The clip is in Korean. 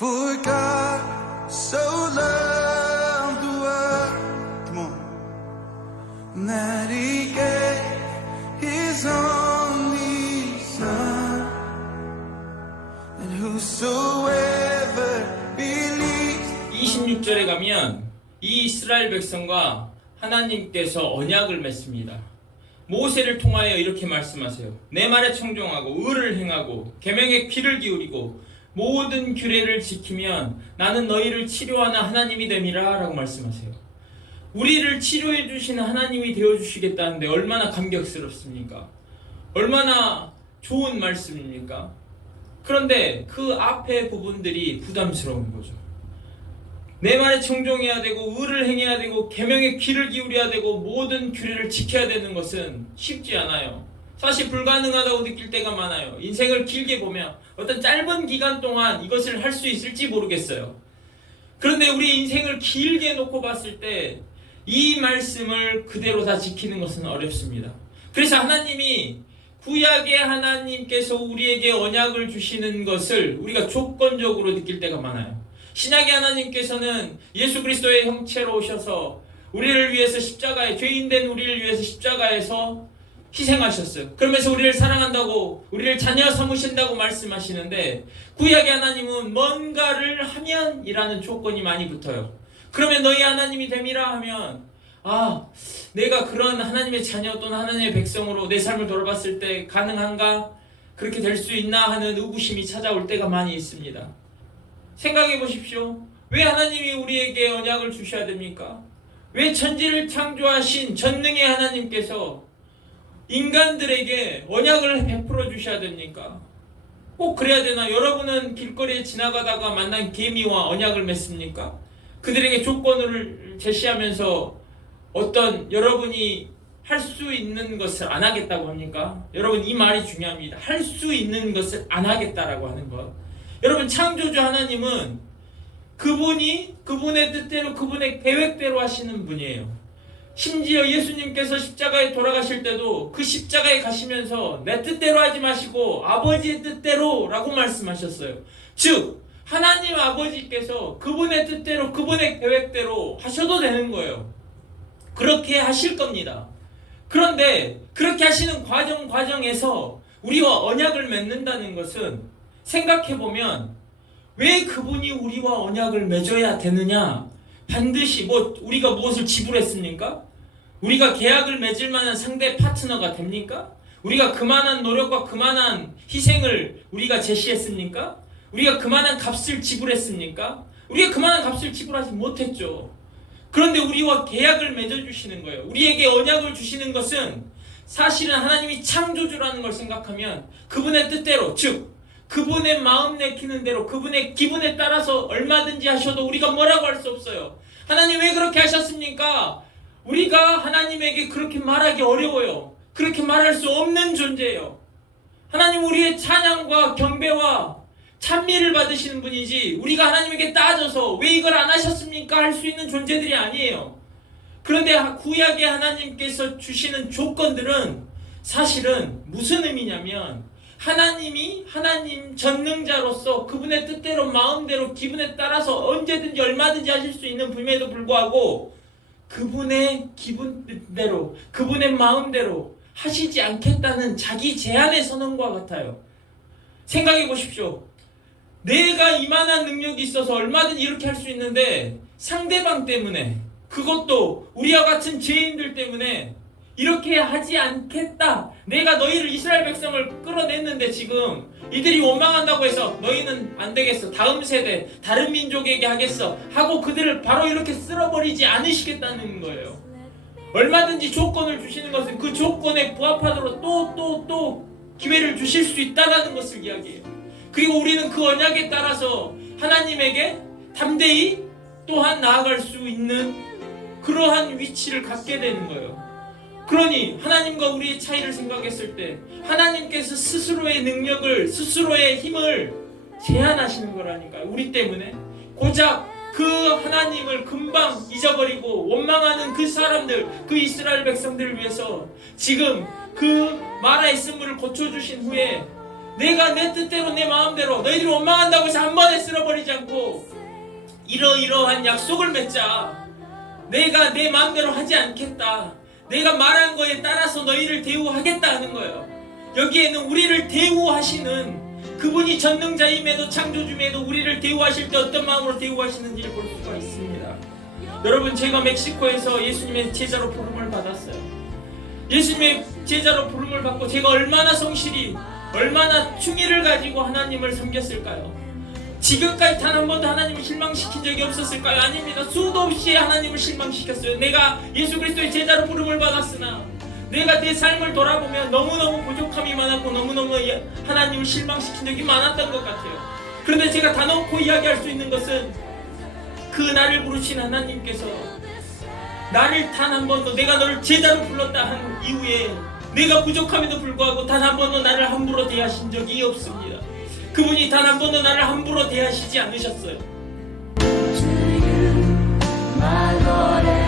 For God so loved the world, come on, that He gave His only Son, and whosoever believes. 26절에 가면 이 이스라엘 백성과 하나님께서 언약을 맺습니다. 모세를 통하여 이렇게 말씀하세요. 내 말에 청종하고 의를 행하고 계명에 귀를 기울이고 모든 규례를 지키면 나는 너희를 치료하는 하나님이 됨이라 라고 말씀하세요. 우리를 치료해 주시는 하나님이 되어 주시겠다는데 얼마나 감격스럽습니까? 얼마나 좋은 말씀입니까? 그런데 그 앞에 부분들이 부담스러운 거죠. 내 말에 청종해야 되고 의를 행해야 되고 계명에 귀를 기울여야 되고 모든 규례를 지켜야 되는 것은 쉽지 않아요. 사실 불가능하다고 느낄 때가 많아요. 인생을 길게 보면 어떤 짧은 기간 동안 이것을 할 수 있을지 모르겠어요. 그런데 우리 인생을 길게 놓고 봤을 때 이 말씀을 그대로 다 지키는 것은 어렵습니다. 그래서 하나님이 구약의 하나님께서 우리에게 언약을 주시는 것을 우리가 조건적으로 느낄 때가 많아요. 신약의 하나님께서는 예수 그리스도의 형체로 오셔서 우리를 위해서 십자가에, 죄인된 우리를 위해서 십자가에서 희생하셨어요. 그러면서 우리를 사랑한다고, 우리를 자녀 삼으신다고 말씀하시는데, 구약의 하나님은 뭔가를 하면이라는 조건이 많이 붙어요. 그러면 너희 하나님이 됨이라 하면, 내가 그런 하나님의 자녀 또는 하나님의 백성으로 내 삶을 돌아봤을 때 가능한가? 그렇게 될 수 있나 하는 의구심이 찾아올 때가 많이 있습니다. 생각해 보십시오. 왜 하나님이 우리에게 언약을 주셔야 됩니까? 왜 천지를 창조하신 전능의 하나님께서 인간들에게 언약을 베풀어 주셔야 됩니까? 꼭 그래야 되나? 여러분은 길거리에 지나가다가 만난 개미와 언약을 맺습니까? 그들에게 조건을 제시하면서 어떤 여러분이 할 수 있는 것을 안 하겠다고 합니까? 여러분, 이 말이 중요합니다. 할 수 있는 것을 안 하겠다라고 하는 것. 여러분, 창조주 하나님은 그분이 그분의 뜻대로 그분의 계획대로 하시는 분이에요. 심지어 예수님께서 십자가에 돌아가실 때도 그 십자가에 가시면서 내 뜻대로 하지 마시고 아버지의 뜻대로 라고 말씀하셨어요. 즉 하나님 아버지께서 그분의 뜻대로 그분의 계획대로 하셔도 되는 거예요. 그렇게 하실 겁니다. 그런데 그렇게 하시는 과정에서 우리와 언약을 맺는다는 것은 생각해보면 왜 그분이 우리와 언약을 맺어야 되느냐? 반드시 우리가 무엇을 지불했습니까? 우리가 계약을 맺을 만한 상대 파트너가 됩니까? 우리가 그만한 노력과 그만한 희생을 우리가 제시했습니까? 우리가 그만한 값을 지불했습니까? 우리가 그만한 값을 지불하지 못했죠. 그런데 우리와 계약을 맺어주시는 거예요. 우리에게 언약을 주시는 것은 사실은 하나님이 창조주라는 걸 생각하면 그분의 뜻대로, 즉 그분의 마음 내키는 대로 그분의 기분에 따라서 얼마든지 하셔도 우리가 뭐라고 할 수 없어요. 하나님 왜 그렇게 하셨습니까? 우리가 하나님에게 그렇게 말하기 어려워요. 그렇게 말할 수 없는 존재예요. 하나님 우리의 찬양과 경배와 찬미를 받으시는 분이지 우리가 하나님에게 따져서 왜 이걸 안 하셨습니까? 할 수 있는 존재들이 아니에요. 그런데 구약의 하나님께서 주시는 조건들은 사실은 무슨 의미냐면 하나님이 하나님 전능자로서 그분의 뜻대로 마음대로 기분에 따라서 언제든지 얼마든지 하실 수 있는 분임에도 불구하고 그분의 기분대로 그분의 마음대로 하시지 않겠다는 자기 제한의 선언과 같아요. 생각해 보십시오. 내가 이만한 능력이 있어서 얼마든지 이렇게 할 수 있는데 상대방 때문에, 그것도 우리와 같은 죄인들 때문에 이렇게 하지 않겠다. 내가 너희를 이스라엘 백성을 끌어냈는데 지금 이들이 원망한다고 해서 너희는 안 되겠어, 다음 세대 다른 민족에게 하겠어 하고 그들을 바로 이렇게 쓸어버리지 않으시겠다는 거예요. 얼마든지 조건을 주시는 것은 그 조건에 부합하도록 또 기회를 주실 수 있다는 것을 이야기해요. 그리고 우리는 그 언약에 따라서 하나님에게 담대히 또한 나아갈 수 있는 그러한 위치를 갖게 되는 거예요. 그러니 하나님과 우리의 차이를 생각했을 때 하나님께서 스스로의 능력을, 스스로의 힘을 제한하시는 거라니까요. 우리 때문에 고작 그 하나님을 금방 잊어버리고 원망하는 그 사람들, 그 이스라엘 백성들을 위해서 지금 그 마라의 쓴물을 고쳐주신 후에 내가 내 뜻대로 내 마음대로 너희들이 원망한다고 해서 한 번에 쓸어버리지 않고 이러이러한 약속을 맺자. 내가 내 마음대로 하지 않겠다. 내가 말한 거에 따라서 너희를 대우하겠다 하는 거예요. 여기에는 우리를 대우하시는 그분이 전능자임에도 창조주임에도 우리를 대우하실 때 어떤 마음으로 대우하시는지를 볼 수가 있습니다. 여러분, 제가 멕시코에서 예수님의 제자로 부름을 받았어요. 예수님의 제자로 부름을 받고 제가 얼마나 성실히 얼마나 충의를 가지고 하나님을 섬겼을까요? 지금까지 단 한 번도 하나님을 실망시킨 적이 없었을까요? 아닙니다. 수도 없이 하나님을 실망시켰어요. 내가 예수 그리스도의 제자로 부름을 받았으나 내가 내 삶을 돌아보면 너무너무 부족함이 많았고 너무너무 하나님을 실망시킨 적이 많았던 것 같아요. 그런데 제가 다놓고 이야기할 수 있는 것은 그 나를 부르신 하나님께서 나를 단 한 번도 내가 너를 제자로 불렀다 한 이후에 내가 부족함에도 불구하고 단 한 번도 나를 함부로 대하신 적이 없습니다. 그분이 단 한 번도 나를 함부로 대하시지 않으셨어요. To you, my Lord.